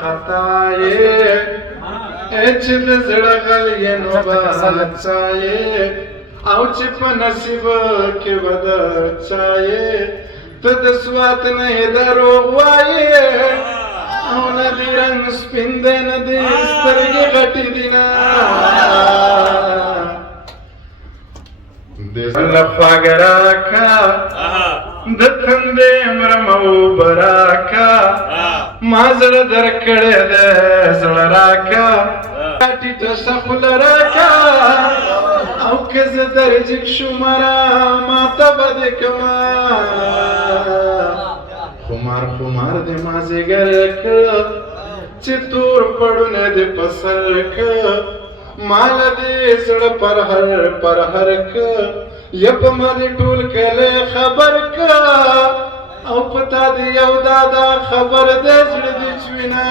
خطا یې چې د زړه غل یې نو بچا یې او چې په نصیب کې به د چا یې ته د سوات نه یې دروغ وایې او نه دې رنګ سپین دی نه دې سترګې غټې دي نه د زړه خواږه راکه د تندې مرمه اوبه راکه ما زړه درکړی دی زړه راکه ټیټه شه خوله راکه او که زه درجګ شومره ماته به دې کړمه خمار خمار دې مازدیګر که چې تور پړونه دې په سر که مال دې زړه پر هر که یا په ما دې ټول کلی خبر که او پتا دې یو دادا خبر دې زړه دې چوینه